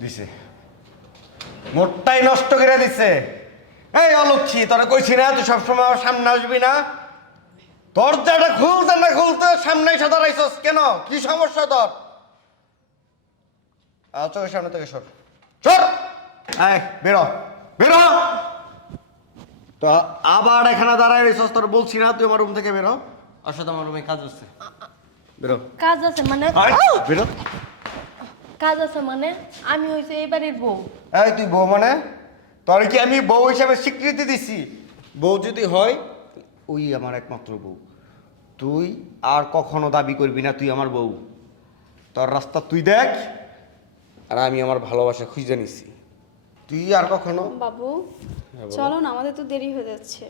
দিছে মোটটাই নষ্ট করে দিছে। এই অলক্ষী, তোরা কইছি না তুই সবসময় আমার সামনে আসবি না? দরজাটা খুলতে না খুলতে সামনে এসে দাঁড়াইছস কেন? কি সমস্যা তোর? চোখের সামনে থেকে সর সর। এই বেরো বেরো। তো আবার এখানে দাঁড়ায় রইছস, তোর বলছি না তুই আমার রুম থেকে বেরো। আর সাথে আমার রুমে কাজ আছে, বেরো। কাজ আছে মানে? বেরো। কাজ আছে মানে? আমি হইছে এই বাড়ির বউ। এই তুই বউ মানে? তোর কি আমি বউ হিসাবে স্বীকৃতি দিছি? বউ যদি হয় ওই আমার একমাত্র বউ। তুই আর কখনো দাবি করবি না তুই আমার বউ। তোর রাস্তা তুই দেখ, আর আমি আমার ভালোবাসা খুঁজে নিছি। তুই আর কখনো। বাবু চলো না, আমাদের তো দেরি হয়ে যাচ্ছে।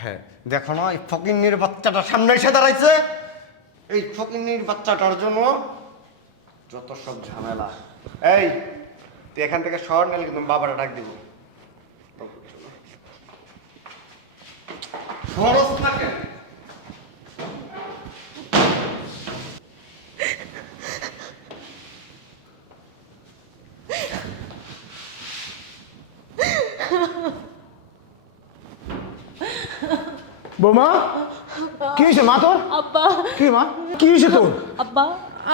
হ্যাঁ দেখো না, এই ফকিন্নির বাচ্চাটা সামনে এসে দাঁড়াইছে। এই ফকিন্নির বাচ্চাটার জন্য যত সব ঝামেলা। এই তুই এখান থেকে সর, নাহলে কিন্তু বাবারা ডাক দিব। খরচ থাকে। বৌমা, কি হয়েছে মা তোর? আব্বা, কি মা, কি হয়েছে তোর? আব্বা,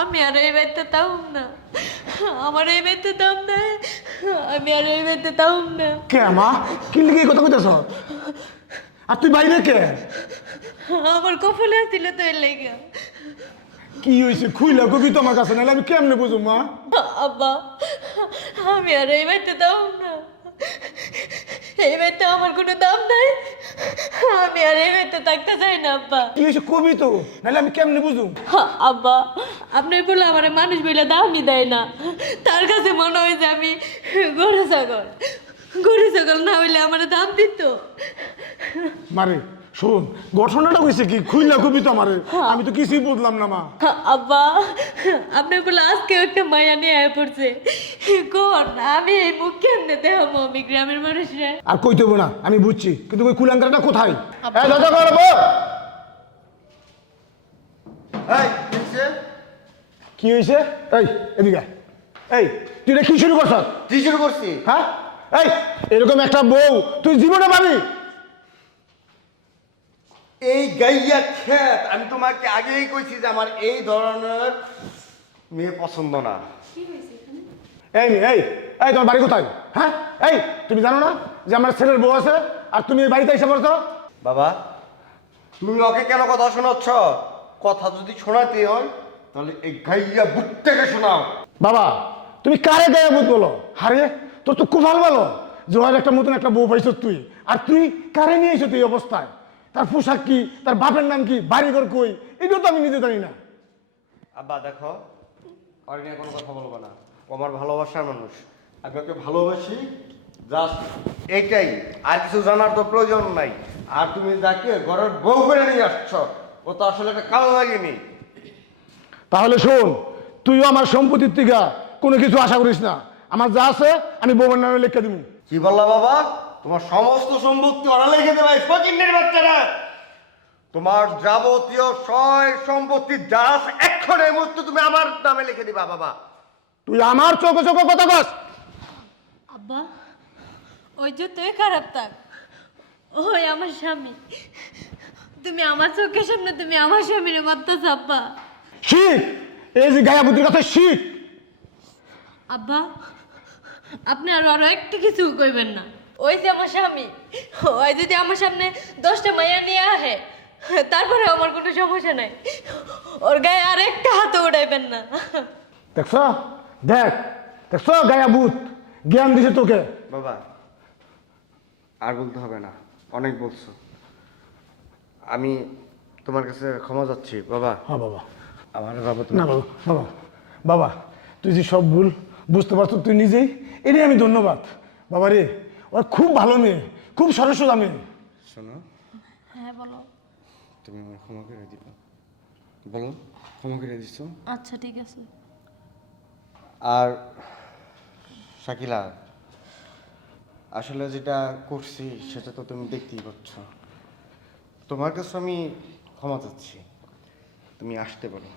আমি আর এই বাড়িতে তাও না। আমার এই বাড়িতে দাম নাই। আমি আর এই বাড়িতে তাও না। কে মা, কি লিখে কথা কইতেছ? আর তুই বাইরে কে? আমার কপালে আসছিল তো এর লেগে। কি হয়েছে খুইলা কবি তো আমার কাছে, নাহলে আমি কেমনে বুঝবো মা? আব্বা, আমি আর এই বাড়িতে দাও না। এই বাড়িতে আমার কোনো দাম নাই। আমি আর এই বাড়িতে থাকতে চাই না আব্বা। কি হয়েছে কবি তো, নাহলে আমি কেমনে বুঝবো? আব্বা, আপনি বলে আমার মানুষ বলে দামই দেয় না। তার কাছে মনে হয় যে আমি গরু ছাগল। গরু ছাগল না হইলে আমার দাম দিত। মারে শোন, ঘটনাটা হয়েছে কি খুইলা কবি তো আমারে, আমি তো কিছুই বুঝলাম না মা। আব্বা, আপনি বলে আজকে একটা মায়া নিয়ে আয় পড়ছে। কোন আমি এই মুখ কেমনে দেখাবো আমি গ্রামের মানুষরা? আর কইতে হবো না, আমি বুঝছি, কিন্তু ওই কুলাঙ্গারটা কোথায়? এই দাদা করবো। এই কিছে? কি হয়েছে? এই এদিকে আয়। এই তুই এটা কি শুরু করছ? কি শুরু করছি? হ্যাঁ, এই এরকম একটা বউ তুই জীবনে পাবি? এই গাইয়া খেত, আমি তোমাকে আগেই কইছি যে আমার এই ধরনের মেয়ে পছন্দ না। এই মেয়ে, এই এই তোমার বাড়ি কোথায়? হ্যাঁ, এই তুমি জানো না যে আমার ছেলের বউ আছে, আর তুমি এই বাড়িতে এসে পড়ছো? বাবা, তুমি ওকে কেন কথা শোনাচ্ছ? কথা যদি শোনাতে হয় তাহলে এই গাইয়া বুক থেকে শোনাও। বাবা তুমি কারে গায়ে বুধ বলো? হারে তোর তো খুব ভালো ভালো জোয়ার একটা মতন একটা বউ পাইছ তুই, আর তুই কারে নিয়ে এসো তুই অবস্থায়? তার পোশাক কি, তার বাপের নাম কি, বাড়িঘর কই, এটাও তো আমি নিজে জানি না। আব্বা দেখো, আর নিয়ে কোনো কথা বলবো না। ও আমার ভালোবাসার মানুষ, আমি ওকে ভালোবাসি, জাস্ট এইটাই। আর কিছু জানার তো প্রয়োজন নাই। আর তুমি যাকে ঘরের বউ করে নিয়ে আসছ, ও তো আসলে একটা কালো লাগেনি। তাহলে শোন, তুইও আমার সম্পত্তির থেকে কোনো কিছু আশা করিস না। আমার যা আছে আমি বউয়ের নামে লিখে দিব। কি বললা বাবা? তোমার সমস্ত সম্পত্তি ওরা লিখে দেবে ফকিন্নের বাচ্চারা। তোমার যাবতীয় সয় সম্পত্তি যা আছে এক্ষণে এই মুহূর্তে তুমি আমার নামে লিখে দিবা বাবা। তুই আমার চোখে চোখে কথা কস? আব্বা, ওই যে তুই খারাপ থাক, ওই আমার স্বামী। তুমি আমার চোখের সামনে তুমি আমার স্বামীর মারতেছ আব্বা। শিখ, এই যে গায়া বুদ্ধির কথা শিখ। আব্বা, আপনি আরো একটা কিছু কইবেন না। ওই যে আমার স্বামী, ওই যদি আমার সামনে 10টা মাইয়া নিয়ে আহে, তারপরে আমার কোনো সমস্যা নাই। ওর গায়ে আর একটা হাত উঠাইবেন না। দেখছ, দেখ দেখছ গায়া বুধ জ্ঞান দিছে তোকে। বাবা আর বলতে হবে না, অনেক বলছো। আমি তোমার কাছে ক্ষমা চাচ্ছি বাবা। হ্যাঁ বাবা। আমার বাবা না বাবা, বাবা বাবা তুই যে সব ভুল বুঝতে পারছো তুই নিজেই, এটাই আমি ধন্যবাদ। বাবা রে, ওরা খুব ভালো মেয়ে, খুব সরস্বতা মেয়ে। শোনো, হ্যাঁ বলো। তুমি আমার ক্ষমা করে দিবা? বলো, ক্ষমা করে দিচ্ছ? আচ্ছা ঠিক আছে। আর শাকিলা, আসলে যেটা করছি সেটা তো তুমি দেখতেই পাচ্ছ। তোমার কাছে আমি ক্ষমা চাচ্ছি। তুমি আসতে পারো।